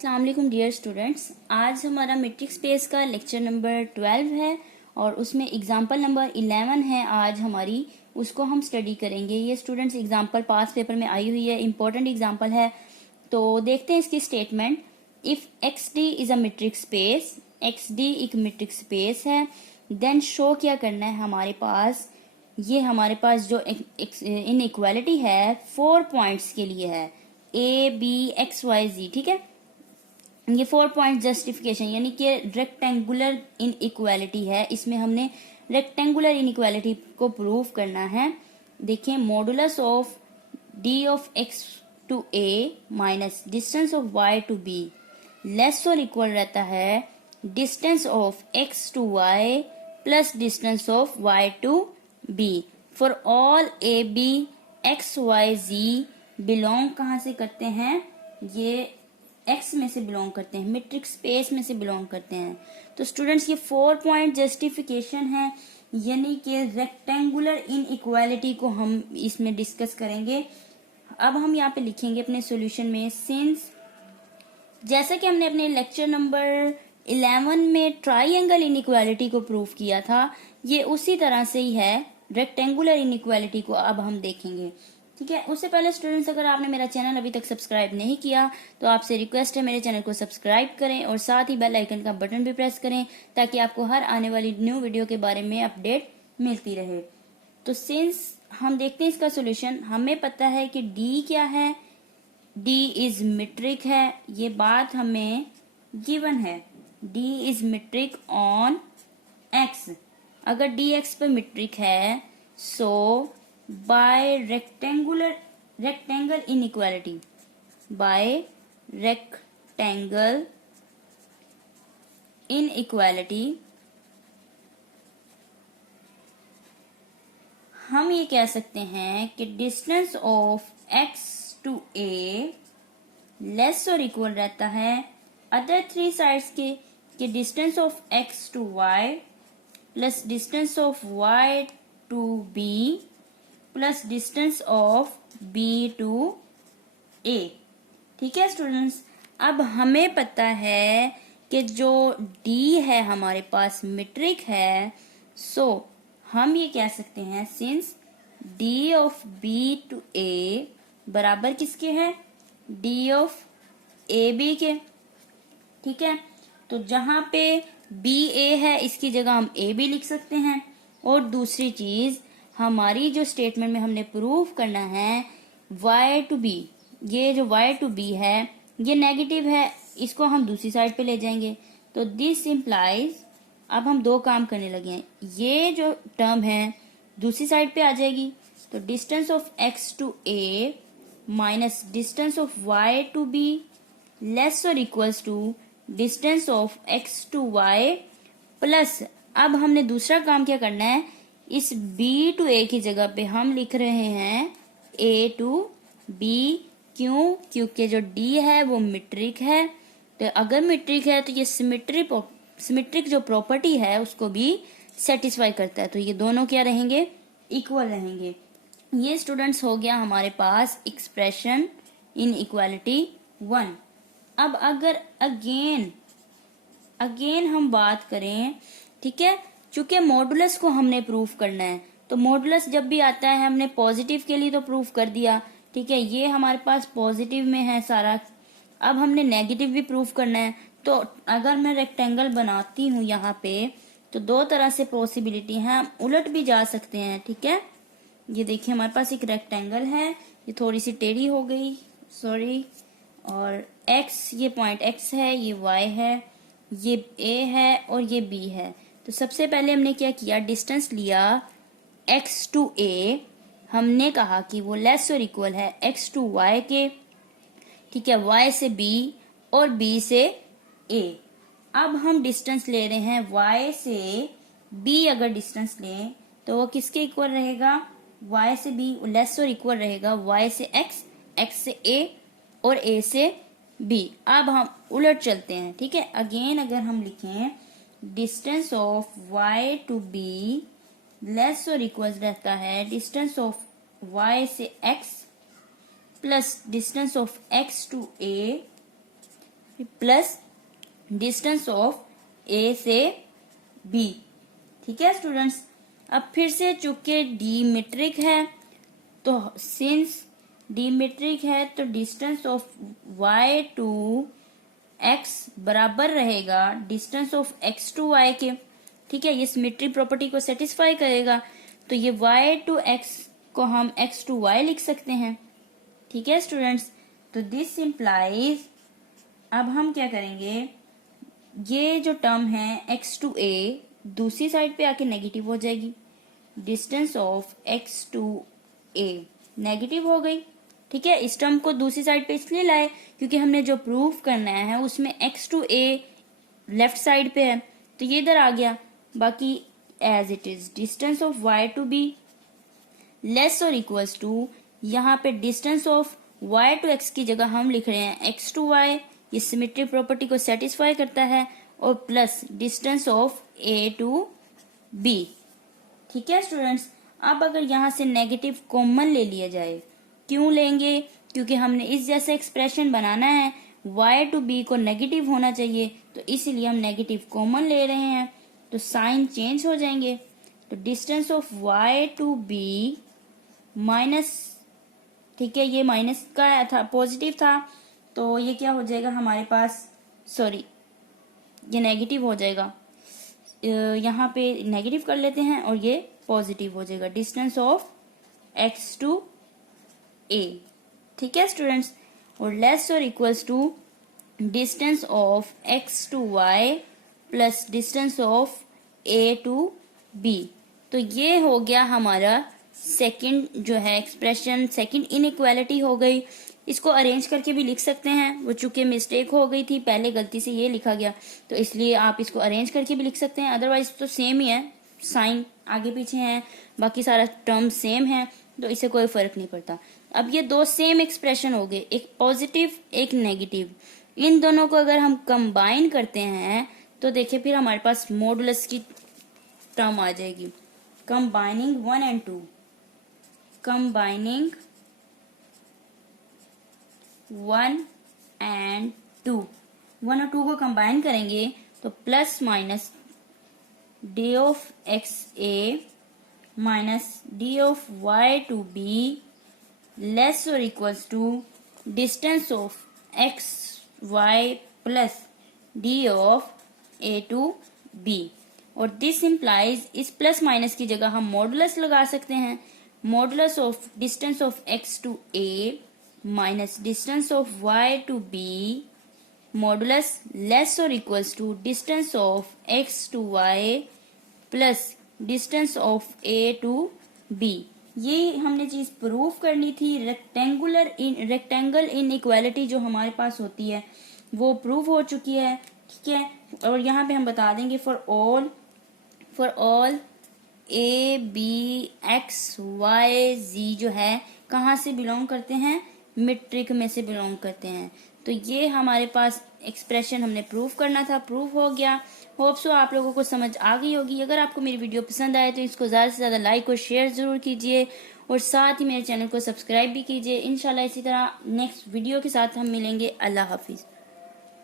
अस्सलाम वालेकुम dear students. आज हमारा मैट्रिक स्पेस का लेक्चर नंबर 12 है और उसमें एग्जाम्पल नंबर 11 है। आज हमारी उसको हम स्टडी करेंगे। ये स्टूडेंट्स एग्जाम्पल पास पेपर में आई हुई है, इम्पोर्टेंट एग्जाम्पल है। तो देखते हैं इसकी statement. If x D is a matric space, x D एक मैट्रिक स्पेस है, देन शो क्या करना है हमारे पास। ये हमारे पास जो इनइक्वालिटी है 4 पॉइंट्स के लिए है, ए बी एक्स वाई जी। ठीक है, ये 4 पॉइंट जस्टिफिकेशन यानी कि रेक्टेंगुलर इनइक्वालिटी है। इसमें हमने रेक्टेंगुलर इनइक्वालिटी को प्रूव करना है। देखिए, modulus of D of X to A minus distance of Y to B less और इक्वल रहता है distance of X to Y plus distance of Y to B for all A B X Y G belong कहाँ से करते हैं, ये x में से बिलोंग करते हैं, मैट्रिक स्पेस में से बिलोंग करते हैं। तो स्टूडेंट्स ये 4 पॉइंट जस्टिफिकेशन है, यानी कि रेक्टेंगुलर इनइक्वालिटी को हम इसमें डिस्कस करेंगे। अब हम यहाँ पे लिखेंगे अपने सॉल्यूशन में, सिंस जैसा कि हमने अपने लेक्चर नंबर 11 में ट्राइंगल इनइक्वालिटी को प्रूव किया था, ये उसी तरह से ही है। रेक्टेंगुलर इनइक्वालिटी को अब हम देखेंगे। ठीक है, उससे पहले स्टूडेंट्स, अगर आपने मेरा चैनल अभी तक सब्सक्राइब नहीं किया तो आपसे रिक्वेस्ट है मेरे चैनल को सब्सक्राइब करें और साथ ही बेल आइकन का बटन भी प्रेस करें ताकि आपको हर आने वाली न्यू वीडियो के बारे में अपडेट मिलती रहे। तो सिंस हम देखते हैं इसका सोल्यूशन। हमें पता है कि डी क्या है, डी इज मीट्रिक है, ये बात हमें गिवन है। D is metric on x. अगर डी एक्स पर मीट्रिक है सो by rectangle inequality, by rectangle inequality हम ये कह सकते हैं कि distance of x to a less और इक्वल रहता है अदर 3 साइड्स के distance of x to y plus distance of y to b plus distance of b to a। ठीक है स्टूडेंट्स, अब हमें पता है कि जो d है हमारे पास मीट्रिक है, सो हम ये कह सकते हैं since d of b to a बराबर किसके है, d ऑफ ए बी के। ठीक है, तो जहां पे b a है इसकी जगह हम a b लिख सकते हैं। और दूसरी चीज, हमारी जो स्टेटमेंट में हमने प्रूव करना है y टू b, ये जो y टू b है ये नेगेटिव है, इसको हम दूसरी साइड पे ले जाएंगे। तो दिस इम्प्लाइज, अब हम 2 काम करने लगे हैं, ये जो टर्म है दूसरी साइड पे आ जाएगी। तो distance of x to a minus distance of y to b less और equals to distance of x to y plus, अब हमने दूसरा काम क्या करना है, इस b टू a की जगह पे हम लिख रहे हैं a टू b। क्यों? क्योंकि जो d है वो मीट्रिक है। तो अगर मीट्रिक है तो ये सिमेट्रिक जो प्रॉपर्टी है उसको भी सेटिस्फाई करता है। तो ये दोनों क्या रहेंगे, इक्वल रहेंगे। ये स्टूडेंट्स हो गया हमारे पास एक्सप्रेशन इन इक्वालिटी 1। अब अगर अगेन हम बात करें, ठीक है, चूंकि मॉडुलस को हमने प्रूफ करना है तो मॉडुलस जब भी आता है हमने पॉजिटिव के लिए तो प्रूफ कर दिया। ठीक है, ये हमारे पास पॉजिटिव में है सारा। अब हमने नेगेटिव भी प्रूफ करना है। तो अगर मैं रेक्टेंगल बनाती हूँ यहाँ पे तो 2 तरह से पॉसिबिलिटी है, हम उलट भी जा सकते हैं। ठीक है, ये देखिए हमारे पास एक रेक्टेंगल है, ये थोड़ी सी टेढ़ी हो गई, सॉरी। और x, ये पॉइंट x है, ये y है, ये a है और ये b है। तो सबसे पहले हमने क्या किया, डिस्टेंस लिया x टू a, हमने कहा कि वो लेस और इक्वल है x टू y के। ठीक है, y से b और b से a। अब हम डिस्टेंस ले रहे हैं y से b, अगर डिस्टेंस लें तो वो किसके इक्वल रहेगा, y से b लेस और इक्वल रहेगा y से x, x से a और a से b। अब हम उलट चलते हैं। ठीक है, अगेन अगर हम लिखें distance of y to b less और इक्वल रहता है डिस्टेंस ऑफ y से x plus distance of x to a plus distance of A से बी। ठीक है स्टूडेंट्स, अब फिर से चूंकि डी मीट्रिक है, तो सिंस डी मीट्रिक है तो distance of y to x बराबर रहेगा distance of x to y के। ठीक है, ये सिमेट्री प्रॉपर्टी को सेटिस्फाई करेगा, तो ये y टू x को हम x टू y लिख सकते हैं। ठीक है स्टूडेंट्स, तो दिस इम्प्लाइज, अब हम क्या करेंगे, ये जो टर्म है x टू a दूसरी साइड पे आके नेगेटिव हो जाएगी, distance of x to a negative हो गई। ठीक है, इस टर्म को दूसरी साइड पे इसलिए लाए क्योंकि हमने जो प्रूफ करना है उसमें x to a left side पे है, तो ये इधर आ गया। बाकी as it is distance of y to b less और इक्वल्स टू, यहाँ पे distance of y to x की जगह हम लिख रहे हैं x टू y, ये सिमेट्री प्रॉपर्टी को सेटिस्फाई करता है, और plus distance of a to b। ठीक है स्टूडेंट्स, अब अगर यहाँ से नेगेटिव कॉमन ले लिया जाए, क्यों लेंगे, क्योंकि हमने इस जैसा एक्सप्रेशन बनाना है, y टू b को नेगेटिव होना चाहिए, तो इसीलिए हम नेगेटिव कॉमन ले रहे हैं, तो साइन चेंज हो जाएंगे। तो distance of y to b minus, ठीक है ये माइनस का था, पॉजिटिव था, तो ये क्या हो जाएगा हमारे पास, सॉरी ये नेगेटिव हो जाएगा, यहाँ पे नेगेटिव कर लेते हैं और ये पॉजिटिव हो जाएगा, distance of x to a। ठीक है स्टूडेंट्स, और लेस और equals to distance of x to y plus distance of a to b। तो ये हो गया हमारा सेकंड जो है एक्सप्रेशन, सेकंड इनइक्वालिटी हो गई। इसको अरेंज करके भी लिख सकते हैं, वो चूंकि मिस्टेक हो गई थी, पहले गलती से ये लिखा गया, तो इसलिए आप इसको अरेंज करके भी लिख सकते हैं, अदरवाइज तो सेम ही है, साइन आगे पीछे है, बाकी सारा टर्म सेम है, तो इससे कोई फर्क नहीं पड़ता। अब ये दो सेम एक्सप्रेशन हो गए, एक पॉजिटिव एक नेगेटिव, इन दोनों को अगर हम कंबाइन करते हैं तो देखिए फिर हमारे पास मॉडुलस की टर्म आ जाएगी, कंबाइनिंग 1 and 2, कंबाइनिंग 1 and 2, 1 और 2 को कंबाइन करेंगे तो plus minus D of X A minus D of y to b less और equals to distance of x y plus D of a to b। और this implies, इस plus minus की जगह हम मॉडुलस लगा सकते हैं, modulus of distance of x to a minus distance of y to b modulus less और equals to distance of x to y plus distance of a to b। ये हमने चीज प्रूफ करनी थी, रेक्टेंगल इनइक्वालिटी जो हमारे पास होती है वो प्रूफ हो चुकी है। ठीक है, और यहाँ पे हम बता देंगे for all a b x y z जो है कहाँ से बिलोंग करते हैं, मीट्रिक में से बिलोंग करते हैं। तो ये हमारे पास एक्सप्रेशन हमने प्रूफ करना था, प्रूफ हो गया। होप सो आप लोगों को समझ आ गई होगी। अगर आपको मेरी वीडियो पसंद आए तो इसको ज़्यादा से ज़्यादा लाइक और शेयर ज़रूर कीजिए, और साथ ही मेरे चैनल को सब्सक्राइब भी कीजिए। इंशाल्लाह इसी तरह नेक्स्ट वीडियो के साथ हम मिलेंगे। अल्लाह हाफिज़।